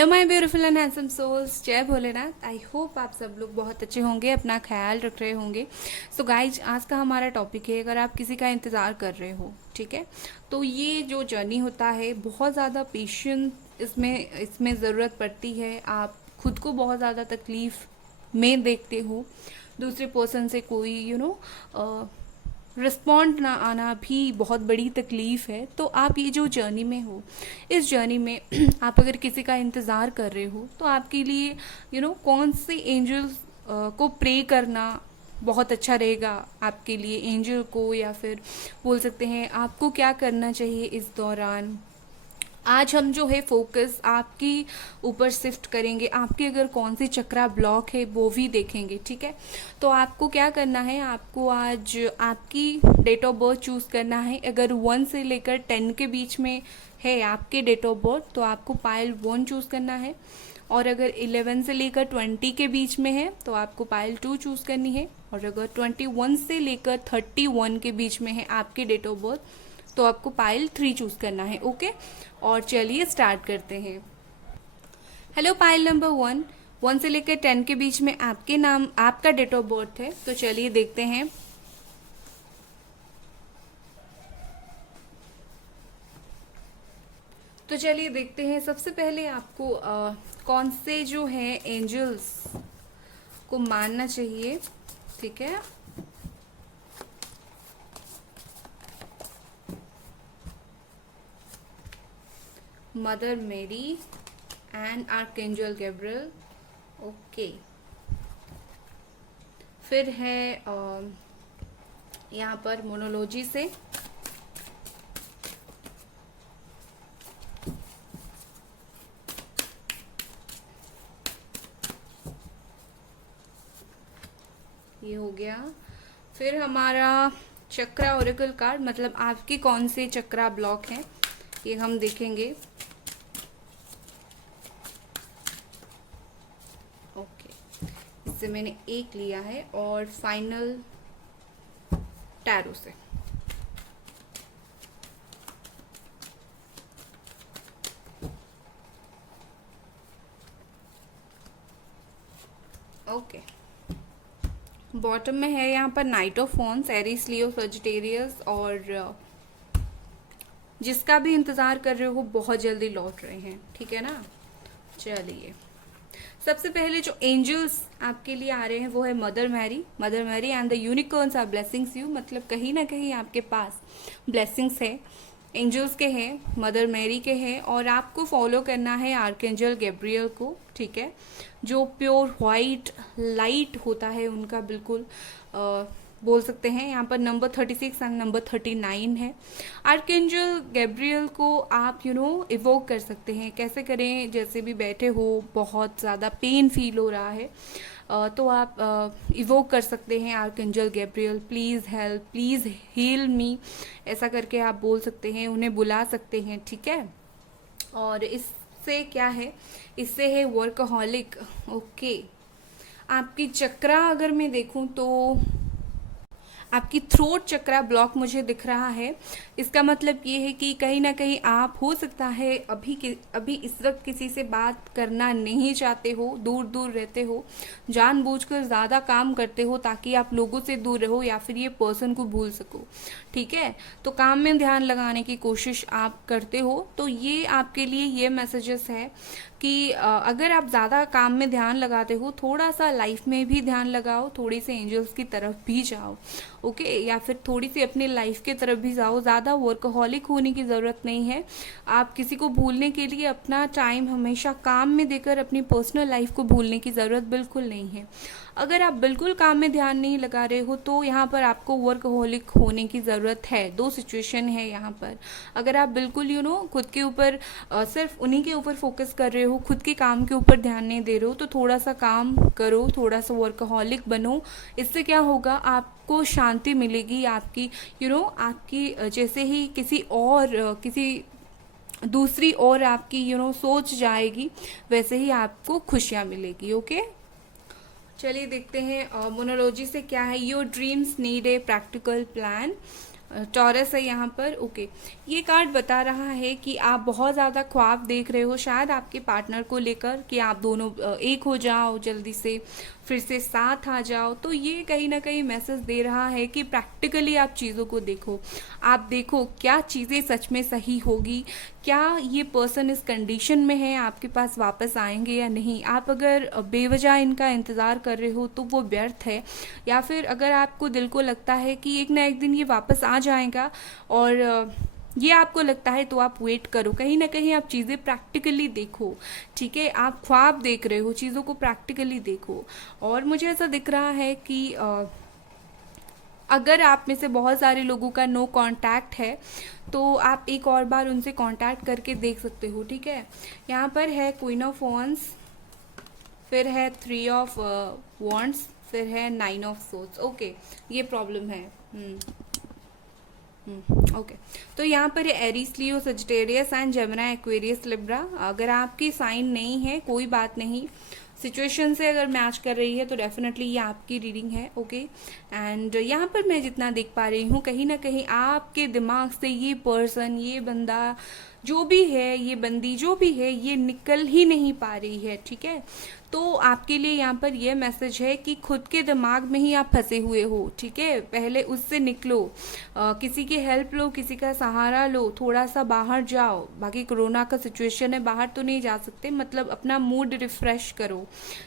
Hello my beautiful and handsome souls, जय Bholenath. I hope आप सब लोग बहुत अच्छे होंगे, अपना ख्याल रख रहे होंगे। सो गाइज, आज का हमारा टॉपिक है, अगर आप किसी का इंतज़ार कर रहे हो, ठीक है, तो ये जो जर्नी होता है बहुत ज़्यादा पेशेंस इसमें इसमें ज़रूरत पड़ती है। आप खुद को बहुत ज़्यादा तकलीफ़ में देखते हो, दूसरे पर्सन से कोई रिस्पॉन्ड ना आना भी बहुत बड़ी तकलीफ़ है। तो आप ये जो जर्नी में हो, इस जर्नी में आप अगर किसी का इंतज़ार कर रहे हो तो आपके लिए कौन से एंजल्स को प्रे करना बहुत अच्छा रहेगा आपके लिए, एंजल को, या फिर बोल सकते हैं आपको क्या करना चाहिए इस दौरान। आज हम जो है फोकस आपकी ऊपर शिफ्ट करेंगे, आपकी अगर कौन सी चक्रा ब्लॉक है वो भी देखेंगे, ठीक है। तो आपको क्या करना है, आपको आज आपकी डेट ऑफ बर्थ चूज़ करना है। अगर 1 से लेकर 10 के बीच में है आपके डेट ऑफ बर्थ तो आपको पायल 1 चूज़ करना है, और अगर 11 से लेकर 20 के बीच में है तो आपको पायल 2 चूज़ करनी है, और अगर 21 से लेकर 31 के बीच में है आपके डेट ऑफ बर्थ तो आपको पायल 3 चूज़ करना है। ओके, और चलिए स्टार्ट करते हैं। हेलो पायल नंबर 1, 1 से लेकर 10 के बीच में आपके नाम, आपका डेट ऑफ बर्थ है, तो चलिए देखते हैं। तो चलिए देखते हैं, सबसे पहले आपको कौन से जो है एंजल्स को मानना चाहिए, ठीक है। मदर मेरी एंड आर्कएंजल गैब्रियल। ओके, फिर है यहाँ पर मोनोलॉजी से ये हो गया। फिर हमारा चक्रा ओरेकल कार्ड, मतलब आपके कौन से चक्रा ब्लॉक हैं ये हम देखेंगे। ओके, इससे मैंने एक लिया है, और फाइनल टैरो से। ओके, बॉटम में है यहाँ पर night of wands, Aries, Leo, Sagittarius, और जिसका भी इंतज़ार कर रहे हो बहुत जल्दी लौट रहे हैं, ठीक है ना। चलिए, सबसे पहले जो एंजल्स आपके लिए आ रहे हैं वो है Mother Mary and the unicorns are blessings you, मतलब कहीं ना कहीं आपके पास ब्लेसिंग्स है, एंजल्स के हैं, मदर मैरी के हैं, और आपको फॉलो करना है आर्कएंजल गैब्रियल को, ठीक है, जो प्योर वाइट लाइट होता है उनका, बिल्कुल बोल सकते हैं। यहाँ पर नंबर 36 एंड नंबर 39 है। आर्कएंजल गैब्रियल को आप इवोक कर सकते हैं। कैसे करें, जैसे भी बैठे हो, बहुत ज़्यादा पेन फील हो रहा है तो आप इवोक कर सकते हैं archangel Gabriel, please help, please heal me, ऐसा करके आप बोल सकते हैं, उन्हें बुला सकते हैं, ठीक है। और इससे क्या है, इससे है वर्कहॉलिक। ओके, आपकी चक्रा अगर मैं देखूं तो आपकी थ्रोट चक्रा ब्लॉक मुझे दिख रहा है। इसका मतलब ये है कि कहीं ना कहीं आप, हो सकता है अभी इस वक्त किसी से बात करना नहीं चाहते हो, दूर दूर रहते हो, जानबूझकर ज़्यादा काम करते हो ताकि आप लोगों से दूर रहो या फिर ये पर्सन को भूल सको, ठीक है। तो काम में ध्यान लगाने की कोशिश आप करते हो, तो ये आपके लिए ये मैसेजेस है कि अगर आप ज़्यादा काम में ध्यान लगाते हो, थोड़ा सा लाइफ में भी ध्यान लगाओ, थोड़ी सी एंजल्स की तरफ भी जाओ, ओके, या फिर थोड़ी सी अपनी लाइफ की तरफ भी जाओ। ज़्यादा वर्कहॉलिक होने की ज़रूरत नहीं है। आप किसी को भूलने के लिए अपना टाइम हमेशा काम में देकर अपनी पर्सनल लाइफ को भूलने की ज़रूरत बिल्कुल नहीं है। अगर आप बिल्कुल काम में ध्यान नहीं लगा रहे हो तो यहाँ पर आपको वर्कहॉलिक होने की ज़रूरत है। 2 सिचुएशन है यहाँ पर। अगर आप बिल्कुल खुद के ऊपर सिर्फ उन्हीं के ऊपर फोकस कर रहे हो, खुद के काम के ऊपर ध्यान नहीं दे रहे हो, तो थोड़ा सा काम करो, थोड़ा सा वर्कहॉलिक बनो। इससे क्या होगा, आपको शांति मिलेगी, आपकी आपकी जैसे ही किसी दूसरी और आपकी सोच जाएगी, वैसे ही आपको खुशियाँ मिलेगी। ओके, चलिए देखते हैं मोनोलॉजी से क्या है। Your dreams need a practical plan. Taurus है यहाँ पर। ओके, ये कार्ड बता रहा है कि आप बहुत ज़्यादा ख्वाब देख रहे हो शायद आपके पार्टनर को लेकर कि आप दोनों एक हो जाओ जल्दी से, फिर से साथ आ जाओ। तो ये कहीं ना कहीं मैसेज दे रहा है कि प्रैक्टिकली आप चीज़ों को देखो, आप देखो क्या चीज़ें सच में सही होगी, क्या ये पर्सन इस कंडीशन में है, आपके पास वापस आएंगे या नहीं। आप अगर बेवजह इनका इंतज़ार कर रहे हो तो वो व्यर्थ है, या फिर अगर आपको दिल को लगता है कि एक ना एक दिन ये वापस आ जाएगा और ये आपको लगता है, तो आप वेट करो। कहीं ना कहीं आप चीज़ें प्रैक्टिकली देखो, ठीक है। आप ख्वाब देख रहे हो, चीज़ों को प्रैक्टिकली देखो। और मुझे ऐसा दिख रहा है कि अगर आप में से बहुत सारे लोगों का नो कांटेक्ट है तो आप एक और बार उनसे कांटेक्ट करके देख सकते हो, ठीक है। यहाँ पर है क्वीन ऑफ वॉन्ड्स, फिर है 3 ऑफ वॉन्ड्स, फिर है 9 ऑफ सोर्ड्स। ओके, ये प्रॉब्लम है। ओके, तो यहाँ पर है Aries, Leo, Sagittarius and Gemini, Aquarius, Libra. अगर आपकी साइन नहीं है कोई बात नहीं, सिचुएशन से अगर मैच कर रही है तो डेफिनेटली ये आपकी रीडिंग है। ओके, एंड यहाँ पर मैं जितना देख पा रही हूँ कहीं ना कहीं आपके दिमाग से ये पर्सन, ये बंदा जो भी है, ये बंदी जो भी है, ये निकल ही नहीं पा रही है, ठीक है। तो आपके लिए यहाँ पर ये मैसेज है कि खुद के दिमाग में ही आप फंसे हुए हो, ठीक है। पहले उससे निकलो, किसी की हेल्प लो, किसी का सहारा लो, थोड़ा सा बाहर जाओ। बाकी कोरोना का सिचुएशन है, बाहर तो नहीं जा सकते, मतलब अपना मूड रिफ्रेश करो,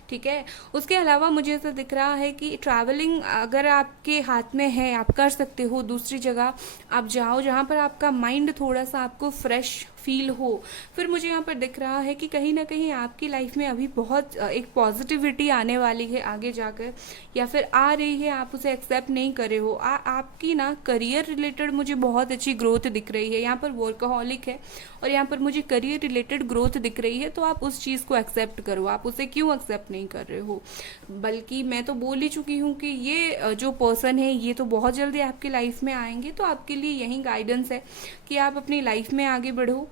ठीक है। उसके अलावा मुझे ऐसा दिख रहा है कि ट्रैवलिंग अगर आपके हाथ में है, आप कर सकते हो, दूसरी जगह आप जाओ जहाँ पर आपका माइंड थोड़ा सा आपको फ्रेश फील हो। फिर मुझे यहाँ पर दिख रहा है कि कहीं ना कहीं आपकी लाइफ में अभी बहुत एक पॉजिटिविटी आने वाली है आगे जाकर, या फिर आ रही है, आप उसे एक्सेप्ट नहीं कर रहे हो। आपकी ना करियर रिलेटेड मुझे बहुत अच्छी ग्रोथ दिख रही है। यहाँ पर वर्कहॉलिक है और यहाँ पर मुझे करियर रिलेटेड ग्रोथ दिख रही है, तो आप उस चीज़ को एक्सेप्ट करो। आप उसे क्यों एक्सेप्ट नहीं कर रहे हो? बल्कि मैं तो बोल ही चुकी हूँ कि ये जो पर्सन है ये तो बहुत जल्दी आपकी लाइफ में आएंगे। तो आपके लिए यही गाइडेंस है कि आप अपनी लाइफ में आगे बढ़ो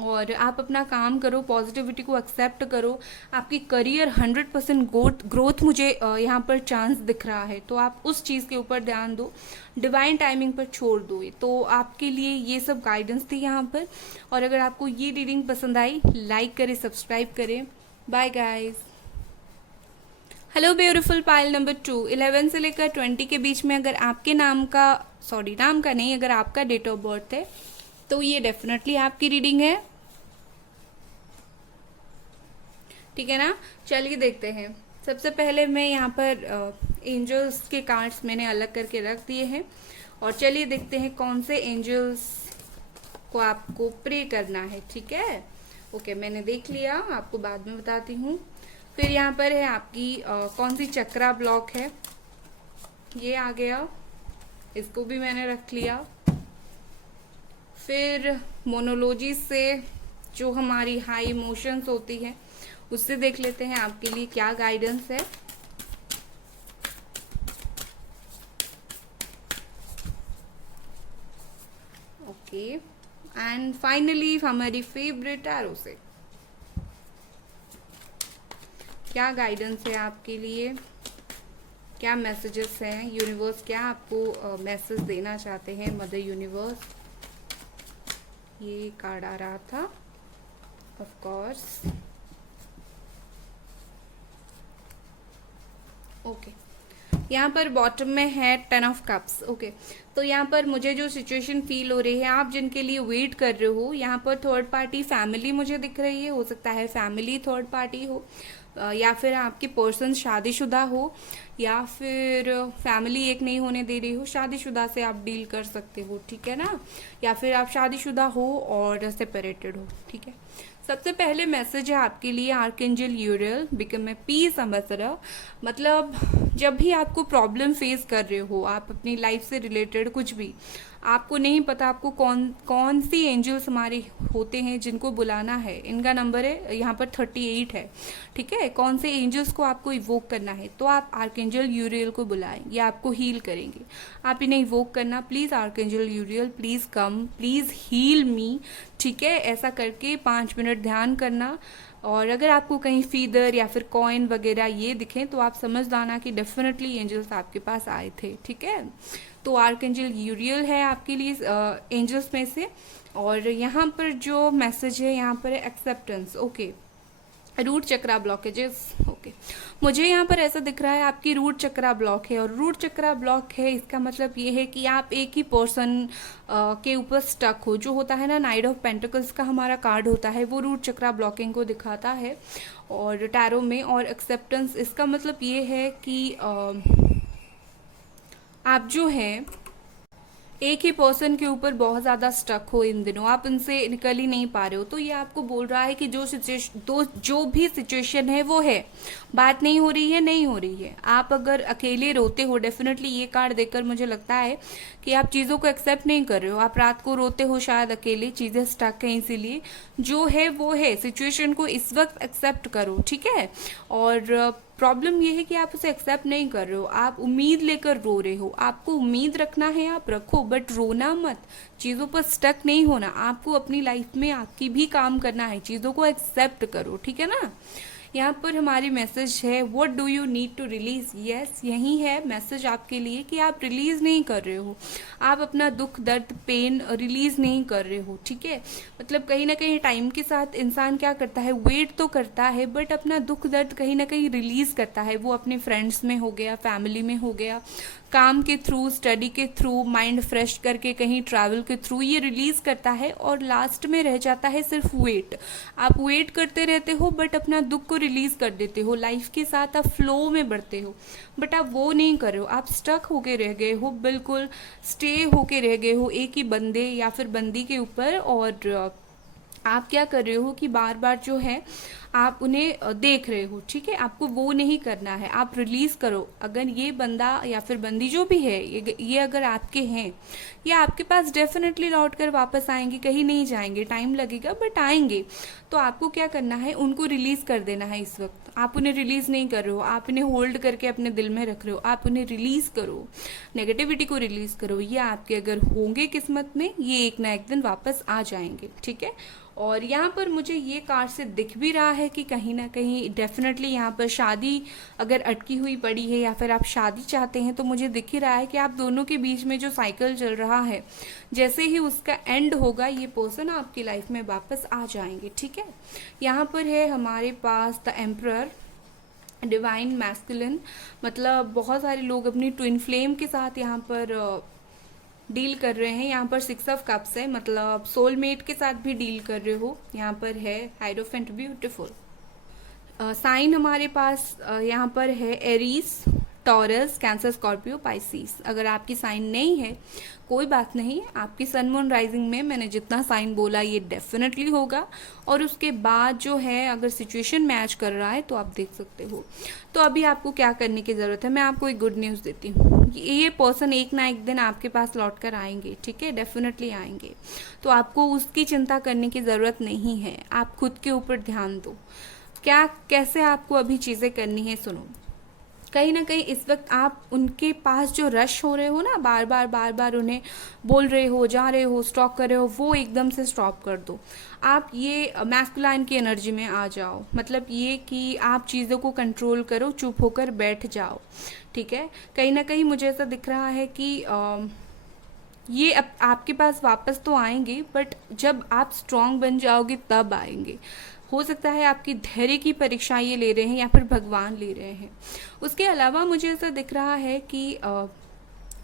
और आप अपना काम करो, पॉजिटिविटी को एक्सेप्ट करो। आपकी करियर 100% ग्रोथ मुझे यहाँ पर चांस दिख रहा है, तो आप उस चीज़ के ऊपर ध्यान दो, डिवाइन टाइमिंग पर छोड़ दो। तो आपके लिए ये सब गाइडेंस थी यहाँ पर। और अगर आपको ये रीडिंग पसंद आई, लाइक करें, सब्सक्राइब करें। Bye guys. Hello beautiful pile number 2, 11 से लेकर 20 के बीच में अगर आपके नाम का नहीं, अगर आपका डेट ऑफ बर्थ है तो ये डेफिनेटली आपकी रीडिंग है, ठीक है ना। चलिए देखते हैं। सबसे पहले मैं यहाँ पर एंजल्स के कार्ड्स मैंने अलग करके रख दिए हैं और चलिए देखते हैं कौन से एंजल्स को आपको प्रे करना है, ठीक है। ओके, मैंने देख लिया, आपको बाद में बताती हूँ। फिर यहाँ पर है आपकी कौन सी चक्रा ब्लॉक है, ये आ गया, इसको भी मैंने रख लिया। फिर मोनोलॉजी से जो हमारी हाई इमोशंस होती हैं उससे देख लेते हैं आपके लिए क्या गाइडेंस है। ओके, एंड फाइनली हमारी फेवरेट टैरो से क्या गाइडेंस है आपके लिए, क्या मैसेजेस हैं, यूनिवर्स क्या आपको मैसेज देना चाहते हैं, मदर यूनिवर्स। ये कार्ड आ रहा था ऑफ कोर्स। ओके, यहाँ पर बॉटम में है 10 ऑफ कप्स। ओके, तो यहाँ पर मुझे जो सिचुएशन फील हो रही है, आप जिनके लिए वेट कर रहे हो, यहाँ पर थर्ड पार्टी फैमिली मुझे दिख रही है। हो सकता है फैमिली थर्ड पार्टी हो, या फिर आपकी पर्सन शादीशुदा हो, या फिर फैमिली एक नहीं होने दे रही हो, शादीशुदा से आप डील कर सकते हो, ठीक है ना। या फिर आप शादीशुदा हो और सेपरेटेड हो, ठीक है। सबसे पहले मैसेज है आपके लिए archangel यूरियल, become a piece ambassador. मतलब जब भी आपको प्रॉब्लम फेस कर रहे हो, आप अपनी लाइफ से रिलेटेड कुछ भी आपको नहीं पता, आपको कौन सी एंजल्स हमारे होते हैं जिनको बुलाना है, इनका नंबर है यहाँ पर 38 है, ठीक है। कौन से एंजल्स को आपको इवोक करना है, तो आप आर्कएंजल यूरियल को बुलाएं, ये आपको हील करेंगे। आप इन्हें इवोक करना, please archangel Uriel please come, please heal me, ठीक है, ऐसा करके 5 मिनट ध्यान करना। और अगर आपको कहीं फीदर या फिर कॉइन वगैरह ये दिखें तो आप समझ लाना कि डेफिनेटली एंजल्स आपके पास आए थे। ठीक है, तो आर्कएंजल यूरियल है आपके लिए एंजल्स में से। और यहाँ पर जो मैसेज है यहाँ पर है एक्सेप्टेंस। ओके, रूट चक्रा ब्लॉकेजेस। ओके, मुझे यहाँ पर ऐसा दिख रहा है आपकी रूट चक्रा ब्लॉक है। और रूट चक्रा ब्लॉक है इसका मतलब ये है कि आप एक ही पर्सन के ऊपर स्टक हो। जो होता है ना, नाइट ऑफ पेंटिकल्स का हमारा कार्ड होता है, वो रूट चक्रा ब्लॉकिंग को दिखाता है और टैरो में। और एक्सेप्टेंस इसका मतलब ये है कि आप जो है एक ही पर्सन के ऊपर बहुत ज़्यादा स्टक हो इन दिनों, आप उनसे निकल ही नहीं पा रहे हो। तो ये आपको बोल रहा है कि जो भी सिचुएशन है वो है, बात नहीं हो रही है, नहीं हो रही है। आप अगर अकेले रोते हो, डेफिनेटली ये कार्ड देखकर मुझे लगता है कि आप चीज़ों को एक्सेप्ट नहीं कर रहे हो। आप रात को रोते हो शायद अकेले, चीज़ें स्टक हैं, इसीलिए जो है वो है। सिचुएशन को इस वक्त एक्सेप्ट करो, ठीक है। और प्रॉब्लम ये है कि आप उसे एक्सेप्ट नहीं कर रहे हो, आप उम्मीद लेकर रो रहे हो। आपको उम्मीद रखना है, आप रखो, बट रोना मत, चीज़ों पर स्टक नहीं होना। आपको अपनी लाइफ में आपकी भी काम करना है, चीज़ों को एक्सेप्ट करो, ठीक है ना। यहाँ पर हमारी मैसेज है, what do you need to release. Yes, यही है मैसेज आपके लिए कि आप रिलीज नहीं कर रहे हो, आप अपना दुख दर्द पेन रिलीज नहीं कर रहे हो। ठीक है, मतलब कहीं ना कहीं टाइम के साथ इंसान क्या करता है, वेट तो करता है, बट अपना दुख दर्द कहीं ना कहीं रिलीज करता है। वो अपने फ्रेंड्स में हो गया, फैमिली में हो गया, काम के थ्रू, स्टडी के थ्रू, माइंड फ्रेश करके, कहीं ट्रैवल के थ्रू ये रिलीज करता है। और लास्ट में रह जाता है सिर्फ वेट। आप वेट करते रहते हो बट अपना दुख को रिलीज कर देते हो, लाइफ के साथ आप फ्लो में बढ़ते हो, बट आप वो नहीं कर रहे हो। आप स्टक होके रह गए हो, बिल्कुल स्टे होके रह गए हो एक ही बंदे या फिर बंदी के ऊपर। और आप क्या कर रहे हो कि बार बार जो है आप उन्हें देख रहे हो। ठीक है, आपको वो नहीं करना है, आप रिलीज करो। अगर ये बंदा या फिर बंदी जो भी है, ये अगर आपके हैं, ये आपके पास डेफिनेटली लौट कर वापस आएंगे, कहीं नहीं जाएंगे, टाइम लगेगा बट आएंगे। तो आपको क्या करना है, उनको रिलीज कर देना है। इस वक्त आप उन्हें रिलीज नहीं कर रहे हो, आप इन्हें होल्ड करके अपने दिल में रख रहे हो। आप उन्हें रिलीज करो, नेगेटिविटी को रिलीज करो। ये आपके अगर होंगे किस्मत में, ये एक ना एक दिन वापस आ जाएंगे। ठीक है, और यहाँ पर मुझे ये कार्ड से दिख भी रहा है कि कहीं ना कहीं डेफिनेटली यहाँ पर शादी अगर अटकी हुई पड़ी है या फिर आप शादी चाहते हैं, तो मुझे दिख ही रहा है कि आप दोनों के बीच में जो साइकिल चल रहा है, जैसे ही उसका एंड होगा, ये पर्सन आपकी लाइफ में वापस आ जाएंगे। ठीक है, यहाँ पर है हमारे पास द एम्परर, डिवाइन मैस्कुलिन। मतलब बहुत सारे लोग अपनी ट्विन फ्लेम के साथ यहाँ पर डील कर रहे हैं। यहाँ पर 6 ऑफ कप्स है, मतलब सोलमेट के साथ भी डील कर रहे हो। यहाँ पर है हाइरोफेंट, ब्यूटीफुल। साइन हमारे पास यहाँ पर है Aries, taurus, cancer, Scorpio, Pisces. अगर आपकी साइन नहीं है कोई बात नहीं, आपकी सन मून राइजिंग में मैंने जितना साइन बोला ये डेफिनेटली होगा। और उसके बाद जो है अगर सिचुएशन मैच कर रहा है तो आप देख सकते हो। तो अभी आपको क्या करने की ज़रूरत है, मैं आपको एक गुड न्यूज़ देती हूँ। ये पर्सन एक ना एक दिन आपके पास लौट कर आएंगे। ठीक है, डेफिनेटली आएंगे। तो आपको उसकी चिंता करने की ज़रूरत नहीं है, आप खुद के ऊपर ध्यान दो। क्या कैसे आपको अभी चीज़ें करनी है, सुनो। कहीं ना कहीं इस वक्त आप उनके पास जो रश हो रहे हो ना, बार बार उन्हें बोल रहे हो, जा रहे हो, स्टॉक कर रहे हो, वो एकदम से स्टॉप कर दो। आप ये मैस्कुलाइन की एनर्जी में आ जाओ, मतलब ये कि आप चीज़ों को कंट्रोल करो, चुप होकर बैठ जाओ। ठीक है, कहीं ना कहीं मुझे ऐसा दिख रहा है कि ये अब आपके पास वापस तो आएंगे, बट जब आप स्ट्रांग बन जाओगे तब आएंगे। हो सकता है आपकी धैर्य की परीक्षा ये ले रहे हैं या फिर भगवान ले रहे हैं। उसके अलावा मुझे ऐसा दिख रहा है कि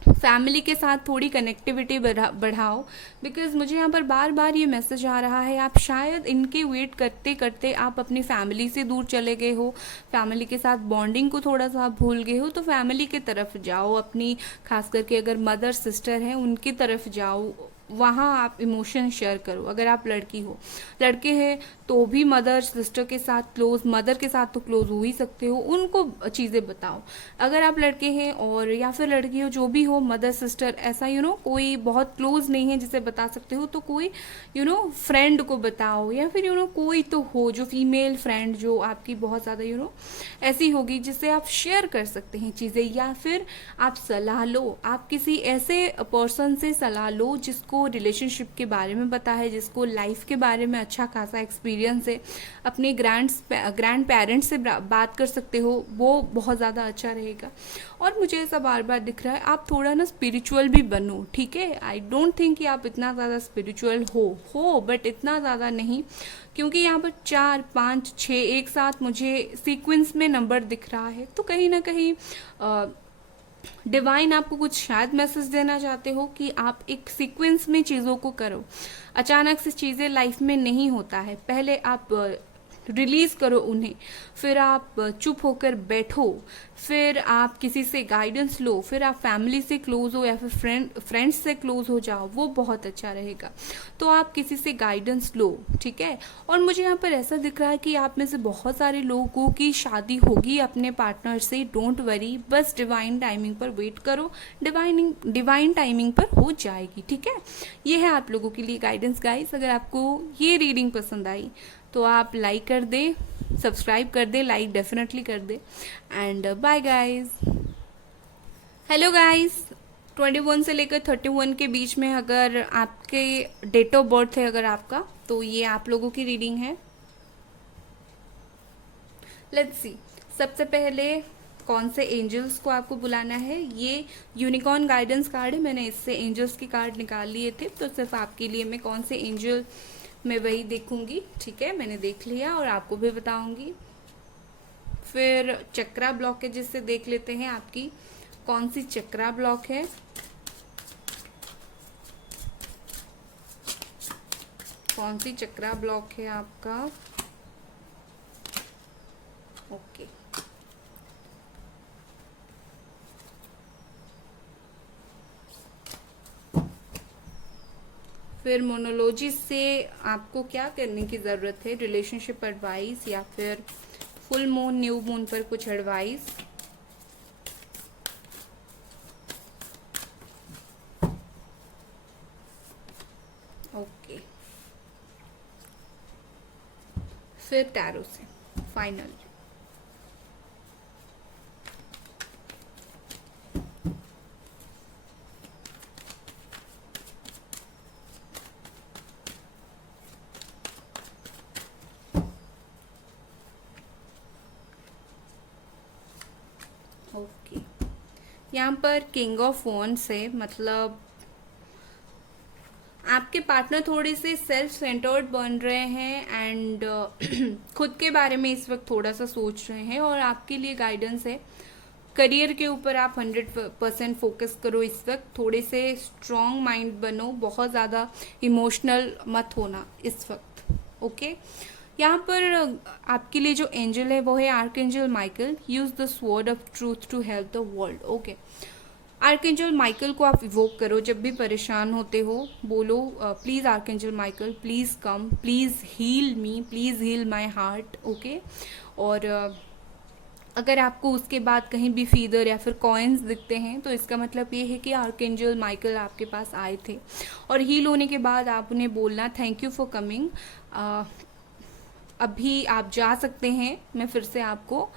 फैमिली के साथ थोड़ी कनेक्टिविटी बढ़ाओ, बिकॉज मुझे यहाँ पर बार बार ये मैसेज आ रहा है, आप शायद इनके वेट करते करते आप अपनी फैमिली से दूर चले गए हो, फैमिली के साथ बॉन्डिंग को थोड़ा सा भूल गए हो। तो फैमिली की तरफ जाओ, अपनी खास करके अगर मदर सिस्टर हैं उनकी तरफ जाओ, वहाँ आप इमोशन शेयर करो। अगर आप लड़की हो, लड़के हैं तो भी मदर सिस्टर के साथ क्लोज, मदर के साथ तो क्लोज हो ही सकते हो, उनको चीज़ें बताओ। अगर आप लड़के हैं और या फिर लड़की हो, जो भी हो, मदर सिस्टर, ऐसा कोई बहुत क्लोज नहीं है जिसे बता सकते हो, तो कोई फ्रेंड को बताओ, या फिर कोई तो हो जो फीमेल फ्रेंड जो आपकी बहुत ज़्यादा ऐसी होगी जिससे आप शेयर कर सकते हैं चीज़ें। या फिर आप सलाह लो, आप किसी ऐसे पर्सन से सलाह लो जिसको जिसको रिलेशनशिप के बारे में पता है, जिसको लाइफ के बारे में अच्छा खासा एक्सपीरियंस है, अपने ग्रैंड पेरेंट्स से बात कर सकते हो, वो बहुत ज़्यादा अच्छा रहेगा। और मुझे ऐसा बार बार दिख रहा है आप थोड़ा ना स्पिरिचुअल भी बनो, ठीक है। आई डोंट थिंक कि आप इतना ज़्यादा स्पिरिचुअल हो बट इतना ज़्यादा नहीं, क्योंकि यहाँ पर 4 5 6 एक साथ मुझे सीक्वेंस में नंबर दिख रहा है। तो कहीं ना कहीं डिवाइन आपको कुछ शायद मैसेज देना चाहते हो कि आप एक सीक्वेंस में चीज़ों को करो। अचानक से चीज़ें लाइफ में नहीं होता है, पहले आप रिलीज़ करो उन्हें, फिर आप चुप होकर बैठो, फिर आप किसी से गाइडेंस लो, फिर आप फैमिली से क्लोज हो या फिर फ्रेंड्स से क्लोज हो जाओ, वो बहुत अच्छा रहेगा। तो आप किसी से गाइडेंस लो, ठीक है। और मुझे यहाँ पर ऐसा दिख रहा है कि आप में से बहुत सारे लोगों की शादी होगी अपने पार्टनर से। डोंट वरी, बस डिवाइन टाइमिंग पर वेट करो, डिवाइन टाइमिंग पर हो जाएगी, ठीक है। ये है आप लोगों के लिए गाइडेंस गाइस। अगर आपको ये रीडिंग पसंद आई तो आप लाइक कर दे, सब्सक्राइब कर दे, लाइक डेफिनेटली कर दे। And bye guys. Hello guys, 21 से लेकर 31 के बीच में अगर आपके डेट ऑफ बर्थ है अगर आपका, तो ये आप लोगों की रीडिंग है। लेट्स सी, सबसे पहले कौन से एंजल्स को आपको बुलाना है। ये यूनिकॉर्न गाइडेंस कार्ड है, मैंने इससे एंजल्स के कार्ड निकाल लिए थे, तो सिर्फ आपके लिए मैं कौन से एंजल मैं वही देखूंगी, ठीक है। मैंने देख लिया और आपको भी बताऊंगी। फिर चक्रा ब्लॉकेजेस से देख लेते हैं आपकी कौन सी चक्रा ब्लॉक है। कौन सी चक्रा ब्लॉक है आपका, ओके। फिर मोनोलॉजी से आपको क्या करने की ज़रूरत है, रिलेशनशिप एडवाइस या फिर फुल मून न्यू मून पर कुछ एडवाइस। ओके, फिर टैरो से फाइनल। ओके, यहाँ पर किंग ऑफ वॉन्ड्स है, मतलब आपके पार्टनर थोड़े से सेल्फ सेंटर्ड बन रहे हैं एंड खुद के बारे में इस वक्त थोड़ा सा सोच रहे हैं। और आपके लिए गाइडेंस है, करियर के ऊपर आप 100% फोकस करो इस वक्त। थोड़े से स्ट्रॉन्ग माइंड बनो, बहुत ज़्यादा इमोशनल मत होना इस वक्त, ओके। यहाँ पर आपके लिए जो एंजल है वो है archangel Michael. Use the sword of truth to help the world, okay. Archangel Michael को आप इवोक करो जब भी परेशान होते हो, बोलो please archangel Michael please come, please heal me, please heal my heart, okay. और अगर आपको उसके बाद कहीं भी फीदर या फिर कॉइन्स दिखते हैं तो इसका मतलब ये है कि आर्कएंजल माइकल आपके पास आए थे। और हील होने के बाद आप उन्हें बोलना थैंक यू फॉर कमिंग, अभी आप जा सकते हैं, मैं फिर से आपको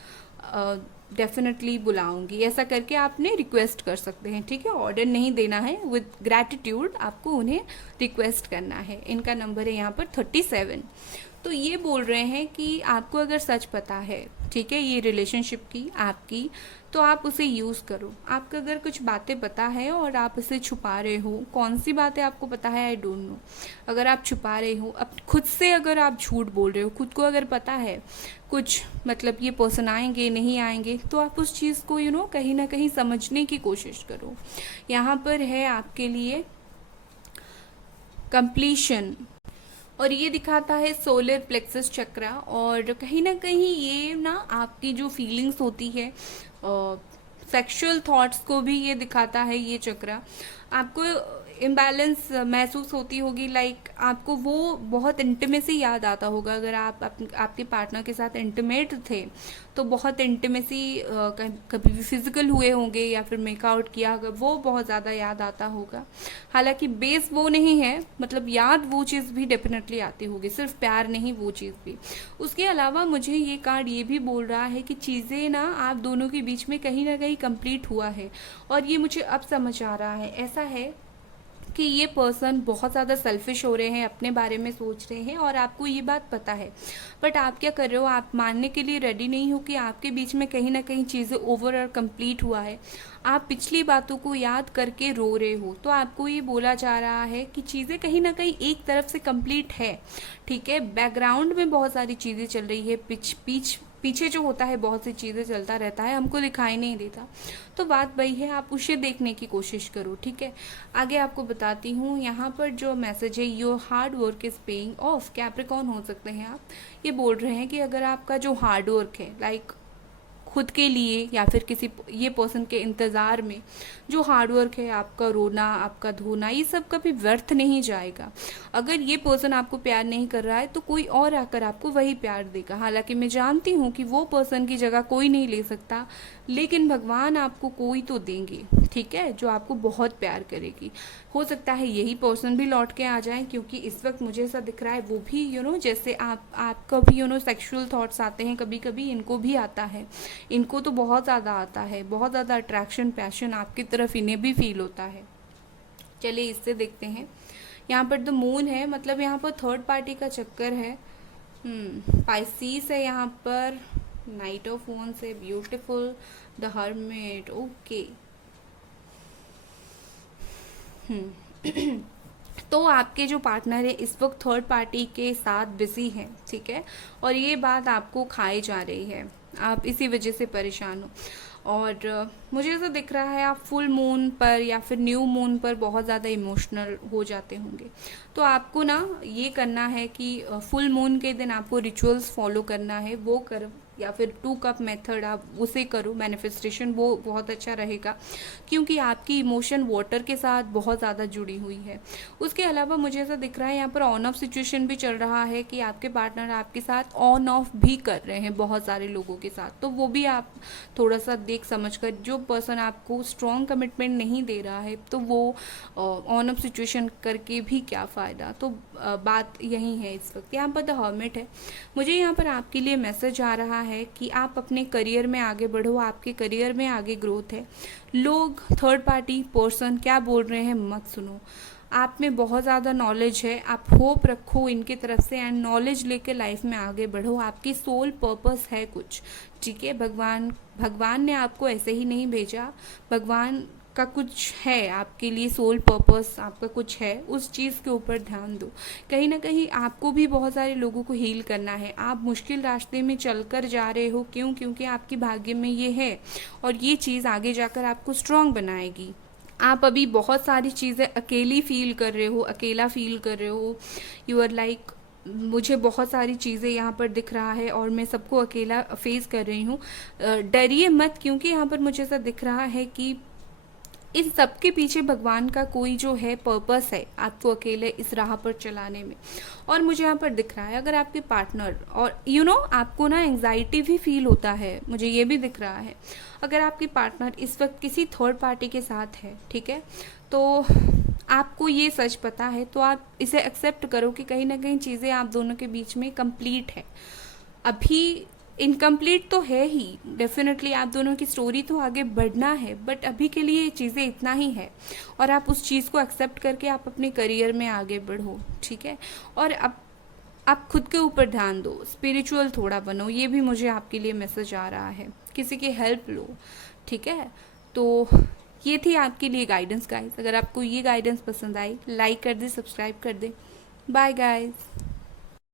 डेफिनेटली बुलाऊंगी। ऐसा करके आपने रिक्वेस्ट कर सकते हैं, ठीक है। ऑर्डर नहीं देना है, विद ग्रैटिट्यूड आपको उन्हें रिक्वेस्ट करना है। इनका नंबर है यहाँ पर 37। तो ये बोल रहे हैं कि आपको अगर सच पता है, ठीक है, ये रिलेशनशिप की आपकी, तो आप उसे यूज़ करो। आपको अगर कुछ बातें पता है और आप इसे छुपा रहे हो, कौन सी बातें आपको पता है आई डोंट नो, अगर आप छुपा रहे हो अब खुद से, अगर आप झूठ बोल रहे हो, खुद को अगर पता है कुछ मतलब ये पर्सन आएंगे नहीं आएंगे, तो आप उस चीज़ को कहीं ना कहीं समझने की कोशिश करो। यहाँ पर है आपके लिए कंप्लीशन, और ये दिखाता है सोलर प्लेक्सस चक्रा। और कहीं ना कहीं ये ना आपकी जो फीलिंग्स होती है, सेक्सुअल थॉट्स को भी ये दिखाता है ये चक्रा। आपको इम्बैलेंस महसूस होती होगी, लाइक आपको वो बहुत इंटीमेसी याद आता होगा। अगर आप आपके पार्टनर के साथ इंटीमेट थे तो बहुत इंटीमेसी कभी भी फिजिकल हुए होंगे या फिर मेकआउट किया होगा, वो बहुत ज़्यादा याद आता होगा। हालांकि बेस वो नहीं है, मतलब याद वो चीज़ भी डेफिनेटली आती होगी, सिर्फ प्यार नहीं, वो चीज़ भी। उसके अलावा मुझे ये कार्ड ये भी बोल रहा है कि चीज़ें ना आप दोनों के बीच में कहीं ना कहीं कंप्लीट हुआ है। और ये मुझे अब समझ आ रहा है, ऐसा है कि ये पर्सन बहुत ज़्यादा सेल्फिश हो रहे हैं, अपने बारे में सोच रहे हैं और आपको ये बात पता है, बट आप क्या कर रहे हो, आप मानने के लिए रेडी नहीं हो कि आपके बीच में कहीं ना कहीं चीज़ें ओवर और कंप्लीट हुआ है। आप पिछली बातों को याद करके रो रहे हो। तो आपको ये बोला जा रहा है कि चीज़ें कहीं ना कहीं एक तरफ से कंप्लीट है, ठीक है। बैकग्राउंड में बहुत सारी चीज़ें चल रही है, पीछे जो होता है बहुत सी चीज़ें चलता रहता है, हमको दिखाई नहीं देता। तो बात वही है, आप उसे देखने की कोशिश करो, ठीक है। आगे आपको बताती हूँ, यहाँ पर जो मैसेज है, your hard work is paying off. Capricorn हो सकते हैं आप। ये बोल रहे हैं कि अगर आपका जो हार्ड वर्क है, लाइक खुद के लिए या फिर किसी ये पर्सन के इंतज़ार में जो हार्डवर्क है, आपका रोना, आपका धोना, ये सब कभी व्यर्थ नहीं जाएगा। अगर ये पर्सन आपको प्यार नहीं कर रहा है तो कोई और आकर आपको वही प्यार देगा। हालांकि मैं जानती हूँ कि वो पर्सन की जगह कोई नहीं ले सकता, लेकिन भगवान आपको कोई तो देंगे, ठीक है, जो आपको बहुत प्यार करेगी। हो सकता है यही पर्सन भी लौट के आ जाए, क्योंकि इस वक्त मुझे ऐसा दिख रहा है वो भी जैसे आपका भी सेक्सुअल थॉट्स आते हैं कभी कभी, इनको भी आता है। इनको तो बहुत ज़्यादा आता है, बहुत ज़्यादा अट्रैक्शन, पैशन आपकी तरफ इन्हें भी फील होता है। चलिए इससे देखते हैं। यहाँ पर द मून है, मतलब यहाँ पर थर्ड पार्टी का चक्कर है। पाइसीस है यहाँ पर, नाइट ऑफ वॉन्ड्स है, ब्यूटीफुल, द हर्मिट, ओके। तो आपके जो पार्टनर है इस वक्त थर्ड पार्टी के साथ बिजी हैं, ठीक है, और ये बात आपको खाई जा रही है, आप इसी वजह से परेशान हो। और मुझे ऐसा दिख रहा है आप फुल मून पर या फिर न्यू मून पर बहुत ज़्यादा इमोशनल हो जाते होंगे। तो आपको ना ये करना है कि फुल मून के दिन आपको रिचुअल्स फॉलो करना है, वो करो, या फिर 2 कप मेथड आप उसे करो, मैनिफेस्टेशन, वो बहुत अच्छा रहेगा, क्योंकि आपकी इमोशन वाटर के साथ बहुत ज़्यादा जुड़ी हुई है। उसके अलावा मुझे ऐसा दिख रहा है यहाँ पर ऑन ऑफ सिचुएशन भी चल रहा है कि आपके पार्टनर आपके साथ ऑन ऑफ भी कर रहे हैं बहुत सारे लोगों के साथ। तो वो भी आप थोड़ा सा देख समझ कर, जो पर्सन आपको स्ट्रॉन्ग कमिटमेंट नहीं दे रहा है तो वो ऑन ऑफ सिचुएशन करके भी क्या फ़ायदा। तो बात यही है इस वक्त। यहाँ पर द हर्मिट है, मुझे यहाँ पर आपके लिए मैसेज आ रहा है कि आप अपने करियर में आगे बढ़ो, आपके करियर में आगे ग्रोथ है। लोग, थर्ड पार्टी पर्सन क्या बोल रहे हैं मत सुनो, आप में बहुत ज़्यादा नॉलेज है, आप होप रखो इनके तरफ से एंड नॉलेज लेके लाइफ में आगे बढ़ो। आपकी सोल पर्पस है कुछ, ठीक है। भगवान ने आपको ऐसे ही नहीं भेजा, भगवान का कुछ है आपके लिए, सोल पर्पस आपका कुछ है, उस चीज़ के ऊपर ध्यान दो। कहीं ना कहीं आपको भी बहुत सारे लोगों को हील करना है। आप मुश्किल रास्ते में चलकर जा रहे हो, क्यों? क्योंकि आपके भाग्य में ये है और ये चीज़ आगे जाकर आपको स्ट्रॉन्ग बनाएगी। आप अभी बहुत सारी चीज़ें अकेली फील कर रहे हो, अकेला फील कर रहे हो, यू आर लाइक, मुझे बहुत सारी चीज़ें यहाँ पर दिख रहा है और मैं सबको अकेला फेस कर रही हूँ। डरिए मत, क्योंकि यहाँ पर मुझे ऐसा दिख रहा है कि इन सब के पीछे भगवान का कोई जो है पर्पस है आपको अकेले इस राह पर चलाने में। और मुझे यहाँ पर दिख रहा है अगर आपके पार्टनर, और आपको ना एंग्जाइटी भी फील होता है, मुझे ये भी दिख रहा है। अगर आपके पार्टनर इस वक्त किसी थर्ड पार्टी के साथ है, ठीक है, तो आपको ये सच पता है, तो आप इसे एक्सेप्ट करो कि कहीं ना कहीं चीज़ें आप दोनों के बीच में कंप्लीट है। अभी इनकम्प्लीट तो है ही, डेफिनेटली आप दोनों की स्टोरी तो आगे बढ़ना है, बट अभी के लिए ये चीज़ें इतना ही है और आप उस चीज़ को एक्सेप्ट करके आप अपने करियर में आगे बढ़ो, ठीक है। और अब आप खुद के ऊपर ध्यान दो, स्पिरिचुअल थोड़ा बनो, ये भी मुझे आपके लिए मैसेज आ रहा है। किसी की हेल्प लो, ठीक है। तो ये थी आपके लिए गाइडेंस गाइस। अगर आपको ये गाइडेंस पसंद आई, लाइक कर दे, सब्सक्राइब कर दे। Bye guys.